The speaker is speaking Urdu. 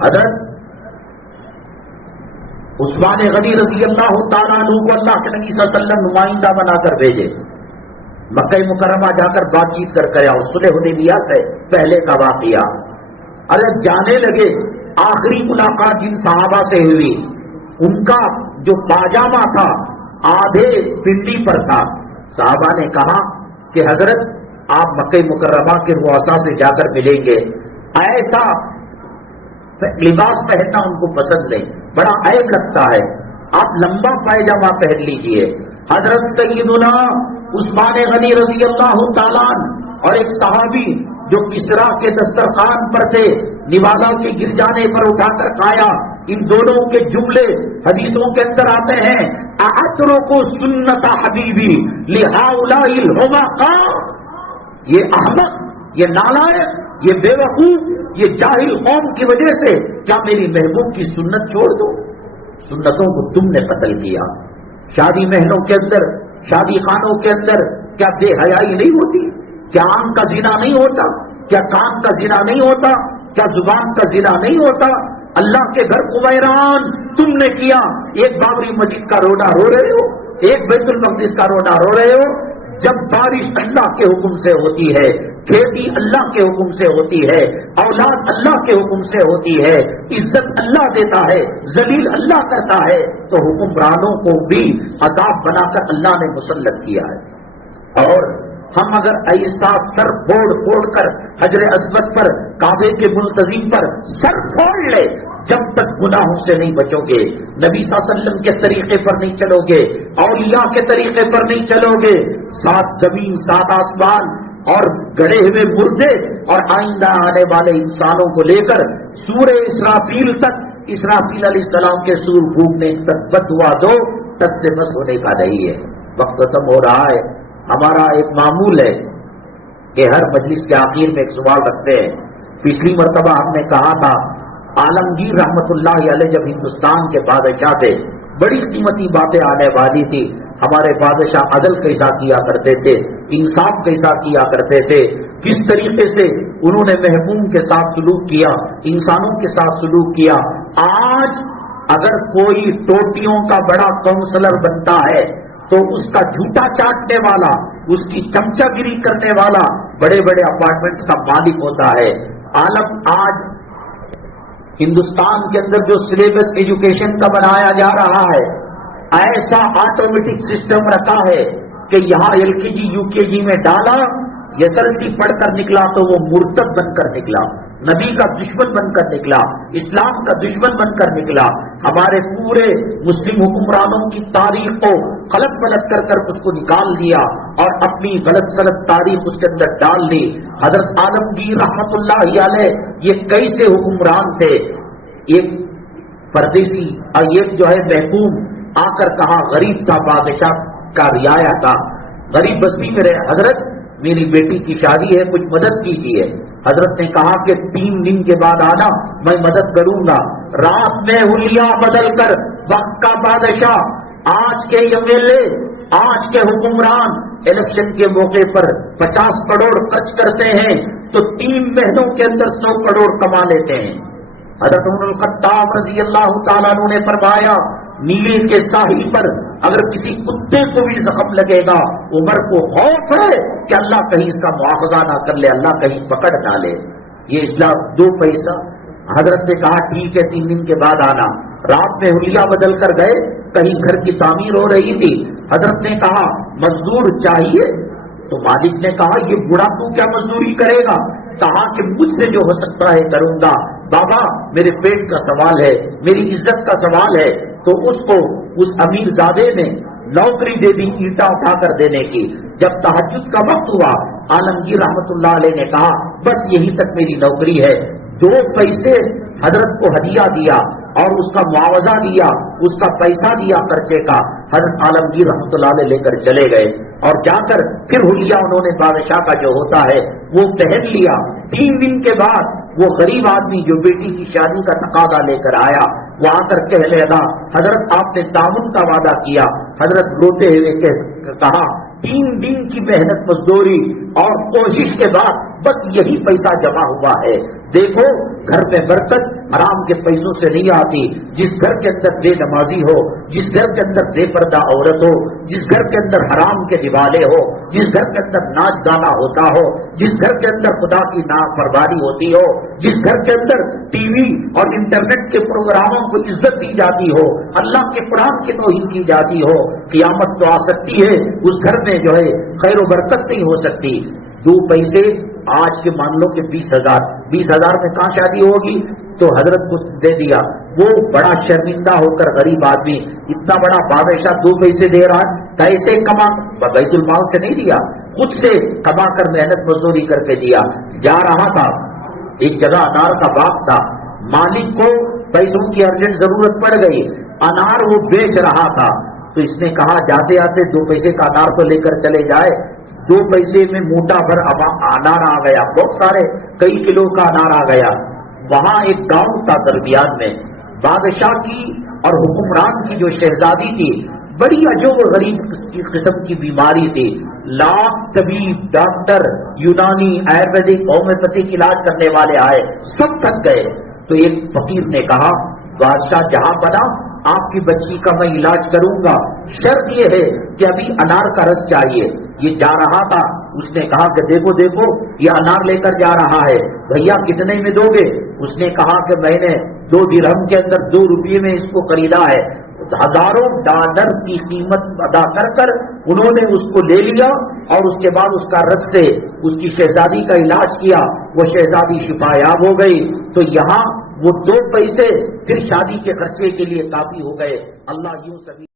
حضرت عثمان غنی رضی اللہ تعالیٰ عنہ کو اللہ کے نبی صلی اللہ علیہ وسلم نمائندہ بنا کر بھیجے، مکہ مکرمہ جا کر بات چیت کر کے آؤ، صلح حدیبیہ سے پہلے کا واقعہ۔ حضرت جانے لگے، آخری ملاقات جن صحابہ سے ہوئی، ان کا جو پاجامہ تھا آدھے پنڈی پر تھا۔ صحابہ نے کہا کہ حضرت آپ مکہ مکرمہ کے رؤساء سے جا کر ملیں گے، ایسا لباس پہننا ان کو پسند نہیں، بڑا عیب لگتا ہے، آپ لمبا پائجامہ پہن لیجئے۔ حضرت سیدنا عثمان غنی رضی اللہ تعالیٰ اور ایک صحابی جو کسرا کے دسترخوان پر تھے، نوازا کے گر جانے پر اٹھا کر کھایا، ان دونوں کے جملے حدیثوں کے اندر آتے ہیں، اَأَتْرُكُ سُنَّتَ حَبِيبِي لِهَؤُلَاءِ الْحُمَقَاءِ، یہ احمق، یہ نالائق، یہ بے وقوف، یہ جاہل قوم کی وجہ سے کیا میری محبوب کی سنت چھوڑ دو؟ سنتوں کو تم نے قتل کیا۔ شادی محلوں کے اندر، شادی خانوں کے اندر کیا بے حیائی نہیں ہوتی؟ کیا آنکھ کا زنا نہیں ہوتا؟ کیا کان کا زنا نہیں ہوتا؟ کیا زبان کا زنا نہیں ہوتا؟ اللہ کے گھر کو ویران تم نے کیا، ایک بابری مسجد کا رونا رو رہے ہو، ایک بیت المقدس کا رونا رو رہے ہو۔ جب بارش اللہ کے حکم سے ہوتی ہے، کھیتی اللہ کے حکم سے ہوتی ہے، اولاد اللہ کے حکم سے ہوتی ہے، عزت اللہ دیتا ہے، ذلیل اللہ کرتا ہے، تو حکمرانوں کو بھی عذاب بنا کر اللہ نے مسلط کیا ہے۔ اور ہم اگر ایسا سر پھوڑ کر حجر اسود پر، کعبے کے ملتزم پر سر پھوڑ لے، جب تک گناہوں سے نہیں بچو گے، نبی صلی اللہ علیہ وسلم کے طریقے پر نہیں چلو گے، اولیاء کے طریقے پر نہیں چلو گے، سات زمین سات آسمان اور گڑے ہوئے مردے اور آئندہ آنے والے انسانوں کو لے کر سورہ اسرافیل تک، اسرافیل علیہ السلام کے سور پھونکنے تک بدعا دو، ٹس سے بس ہونے کا نہیں ہے۔ وقت ختم ہو رہا ہے۔ ہمارا ایک معمول ہے کہ ہر مجلس کے آخر میں ایک سوال رکھتے ہیں۔ پچھلی مرتبہ ہم نے کہا تھا عالمگیر رحمت اللہ علیہ جب ہندوستان کے بادشاہ تھے، بڑی قیمتی باتیں آنے والی تھی۔ ہمارے بادشاہ عدل کیسا کیا کرتے تھے، انصاف کیسا کیا کرتے تھے، کس طریقے سے انہوں نے محکوم کے ساتھ سلوک کیا، انسانوں کے ساتھ سلوک کیا۔ آج اگر کوئی ٹوٹیوں کا بڑا کونسلر بنتا ہے تو اس کا جھوٹا چاٹنے والا، اس کی چمچا گیری کرنے والا بڑے بڑے اپارٹمنٹس کا مالک ہوتا ہے۔ عالم آج ہندوستان کے اندر جو سلیبس ایجوکیشن کا بنایا جا رہا ہے، ایسا آٹومیٹک سسٹم رکھا ہے کہ یہاں LKG UKG میں ڈالا، SLC پڑھ کر نکلا تو وہ مرتد بن کر نکلا، نبی کا دشمن بن کر نکلا، اسلام کا دشمن بن کر نکلا۔ ہمارے پورے مسلم حکمرانوں کی تاریخ کو غلط ملت کر کر اس کو نکال دیا اور اپنی غلط سلط تاریخ اس کے اندر ڈال دی۔ حضرت عالمگیر رحمت اللہ علیہ یہ کیسے حکمران تھے؟ ایک پردیسی اور ایک جو ہے محکوم آ کر کہا، غریب تھا، بادشاہ کا رعایا تھا، غریب بستی میں رہے، حضرت میری بیٹی کی شادی ہے، کچھ مدد کیجیے۔ حضرت نے کہا کہ 3 دن کے بعد آنا، میں مدد کروں گا۔ رات میں حلیہ بدل کر وقت کا بادشاہ، آج کے MLA، آج کے حکمران الیکشن کے موقع پر 50 کروڑ خرچ کرتے ہیں تو 3 مہینوں کے اندر 100 کروڑ کما لیتے ہیں۔ حضرت عمر الخطاب رضی اللہ تعالیٰ عنہ نے فرمایا، نیل کے ساحل پر اگر کسی کتے کو بھی زخم لگے گا، عمر کو خوف ہے کہ اللہ کہیں اس کا مواخذہ نہ کر لے، اللہ کہیں پکڑ نہ لے۔ یہ اسلام 2 پیسہ۔ حضرت نے کہا ٹھیک ہے 3 دن کے بعد آنا۔ رات میں حلیہ بدل کر گئے، کہیں گھر کی تعمیر ہو رہی تھی۔ حضرت نے کہا مزدور چاہیے؟ تو مالک نے کہا یہ بوڑھا تو کیا مزدوری کرے گا؟ کہا کہ مجھ سے جو ہو سکتا ہے کروں گا، بابا میرے پیٹ کا سوال ہے، میری عزت کا سوال ہے۔ تو اس کو اس امیر زادے نے نوکری دے دی اینٹا اٹھا کر دینے کی۔ جب تہجد کا وقت ہوا، عالمگیر رحمت اللہ علیہ نے کہا بس یہی تک میری نوکری ہے۔ 2 پیسے حضرت کو ہدیہ دیا اور اس کا معاوضہ دیا، اس کا پیسہ دیا خرچے کا۔ حضرت عالمگیر رحمت اللہ علیہ لے کر چلے گئے اور جا کر پھر حلیہ انہوں نے بادشاہ کا جو ہوتا ہے وہ پہن لیا۔ 3 دن کے بعد وہ غریب آدمی جو بیٹی کی شادی کا تقاضا لے کر آیا، وہ آ کر کہنے لگا حضرت آپ نے تعاون کا وعدہ کیا۔ حضرت روتے ہوئے کہا 3 دن کی محنت مزدوری اور کوشش کے بعد بس یہی پیسہ جمع ہوا ہے، دیکھو گھر میں برکت، حرام کے پیسوں سے نہیں آتی. جس گھر کے اندر بے نمازی ہو، جس گھر کے اندر بے پردہ عورت ہو، جس گھر کے اندر حرام کے نوالے ہو، جس گھر کے اندر ناچ گانا ہوتا ہو، جس گھر کے اندر خدا کی نافرمانی ہوتی ہو، جس گھر کے اندر ٹی وی اور انٹرنیٹ کے پروگراموں کو عزت دی جاتی ہو، اللہ کے قرآن کی توہین کی جاتی ہو، قیامت تو آ سکتی ہے، اس گھر میں جو ہے خیر و برکت نہیں ہو سکتی. 2 پیسے آج کے مان لو کہ 20,000 میں کہاں شادی ہوگی؟ تو حضرت کو دے دیا. وہ بڑا شرمندہ ہو کر غریب آدمی اتنا بڑا بادشاہ 2 پیسے دے رہا ہے، کیسے کما؟ بیت المال سے نہیں دیا، خود سے کما کر محنت مزدوری کر کے دیا. جا رہا تھا ایک جگہ انار کا باغ تھا، مالک کو پیسوں کی ارجنٹ ضرورت پڑ گئی، انار وہ بیچ رہا تھا. تو اس نے کہا جاتے آتے 2 پیسے کا انار تو لے کر چلے جائے. 2 پیسے میں موٹا بھر انار آ گیا، بہت سارے کئی کلو کا انار آ گیا. وہاں ایک گاؤں تھا درمیان میں، بادشاہ کی اور حکمران کی جو شہزادی تھی، بڑی عجیب و غریب قسم کی بیماری تھی. لاکھ طبیب، ڈاکٹر، یونانی، آیورویدک، ہومیوپیتھک علاج کرنے والے آئے، سب تھک گئے. تو ایک فقیر نے کہا بادشاہ جہاں بنا آپ کی بچی کا میں علاج کروں گا، شرط یہ ہے کہ ابھی انار کا رس چاہیے. یہ جا رہا تھا، اس نے کہا کہ دیکھو یہ انار لے کر جا رہا ہے، بھیا کتنے میں دو گے؟ اس نے کہا کہ میں نے 2 درہم کے اندر 2 روپے میں اس کو خریدا ہے. ہزاروں ڈالر کی قیمت ادا کر کر انہوں نے اس کو لے لیا اور اس کے بعد اس کا رس سے اس کی شہزادی کا علاج کیا، وہ شہزادی شفا یاب ہو گئی. تو یہاں وہ 2 پیسے پھر شادی کے خرچے کے لیے کافی ہو گئے. اللہ یوں سبھی